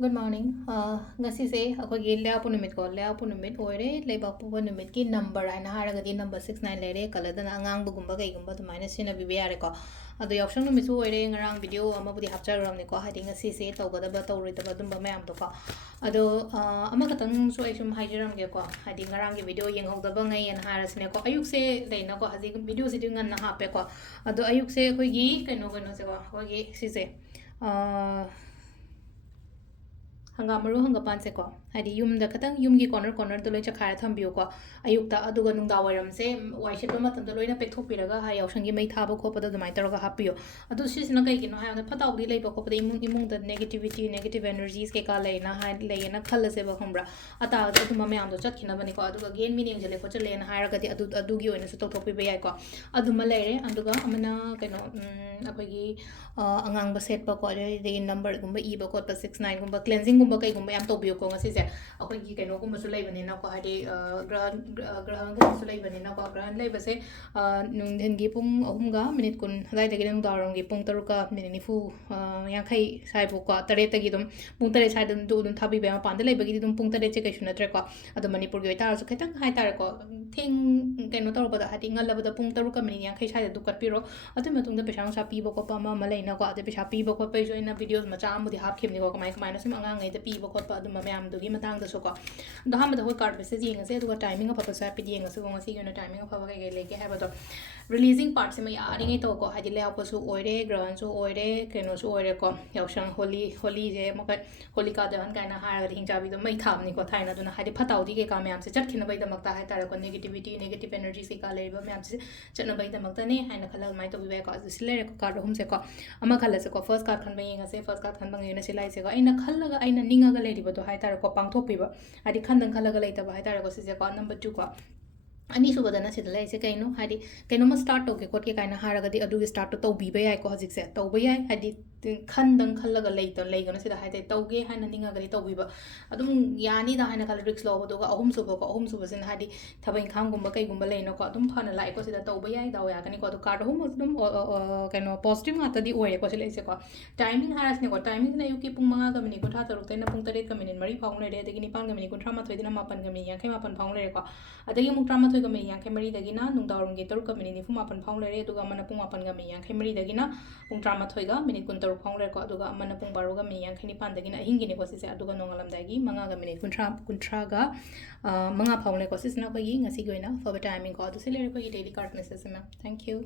Good morning. Ngasise akhoi leapu numit ko leapu numit oire leibapu numit ki number aina haragadi number 69 lere kaladana angang bugumba kaigumba tumaina sina bibe yare ko adu yaksang numit su oire ngarang video ama budi hapchagram ne ko hadi ngasise tawgada tawridaba dumba mayam to ko ado ama katang su ai sum haijaram ge ko hadi ngarang ge video yenghogdaba ngai en harasne ko ayuk se leina ko hadi video si dungan na hape ko ado ayuk se khoi gi kaino se ko khoi gi sise hangamaru hangapan se ko hadi yumda katang yumgi corner to loi chakhara thambiyo ko ayukta aduga nungda wairam se waishe to matam to loina pekthok piraga ha yaushangi mai thaba ko pada dumai taraga hapiyo adu sisna kai kino ha na phatawdi leiba ko pada imung da negativity negative energies ke ka leina ha leina khalla se ba khambra ata adu ma mayam do chakhina bani ko aduga gain meaning jele ko chale na haira gadi adu gi oina su tok thok pi ba yai ko adu ma leire aduga amana kaino akogi angang ba set pa ko de number gumba e ba ko pa 69 gumba cleansing gumba kai gumba yam to biyo ko ngasi se akogi kaino gumba su lei bani na ko hadi grahan gumba su lei bani na ko grahan lei ba se nung den gi pung ahum ga minute kun dai de gi nung daram gi pung taruka minute nifu yang kai sai bu ko tare ta gi dum pung tare sai dum du dum thabi ba pan de lei ba gi dum pung tare che kai shuna tre ko adu manipur gi ta su khetang hai tar ko thing kaino tor ba da hadi ngal ba da pung taruka minute yang kai sai du kat piro atu matung da pesang sa pi ba ko pa ma ma lei na ko adu pesa pi ba ko pe jo ina videos ma cha mu di hap khim ni ko kamai na sim anga ngai da pi ba ko pa adu ma mayam du gi matang da so ko da ham da ho card message yeng se du timing of pa sa pi yeng se ko ngasi gi na timing of ba kai leke ha ba to releasing part se ma yari ngai to ko hadi le apa su oire gran su oire keno su oire ko yausang holy je ma ka holy ka da han kai na ha ga hing cha bi do mai tham ni ko thai na du na hadi phatau di ke ka mayam se chat khina bai da mak ta ha ta ko negativity negative energy se ka le ba mayam se chat na bai da mak ta ne ha na khala mai to bi ba ko su le ko card hum se ko ama khala se ko first card khan ba yeng se first card khan bang yena se lai se ko aina khalla ga aina ninga ga le ri ba to ha ta ko pang thok pi ba hadi khan dang khala ga lai ta ba ha ta ko se ko number 2 ko ani subadana sidala ise kaino hadi kaino ma start toke kot ke kaina haragadi adu start to bi ba yai ko hajik se to ba yai hadi khandang khallaga leita leigana sida haite tauge hana ninga gari taubi ba adum yani da hana kala risk lo do ga ahum suba sin hadi thabai khang gumba kai gumba leina ko adum phana lai ko sida tauba yai daw ya kani ko do card hum adum kaino positive ma tadi oire ko sile se ko timing haras ne ko timing na yuki pung manga ga mini ko tha taruk taina pung tare ka minin mari phang le re dagi ni pang ga mini ko thama thoi dina mapan ga mini yang kai mapan phang le ko adagi muk trama thoi ga mini yang kai mari dagi na nung dawrum ge taruk ka mini ni fu mapan phang le re du ga mana pung mapan ga mini yang kai mari dagi na pung trama thoi ga mini kun phang le ko aduga amana pung baro ga mini yang khani pan dagi na hingi ni ko sise aduga nongalam dagi manga ga mini kuntra ga manga phang le ko sise na ko yi ngasi goina for the timing ko adu sile ko yi daily card message ma thank you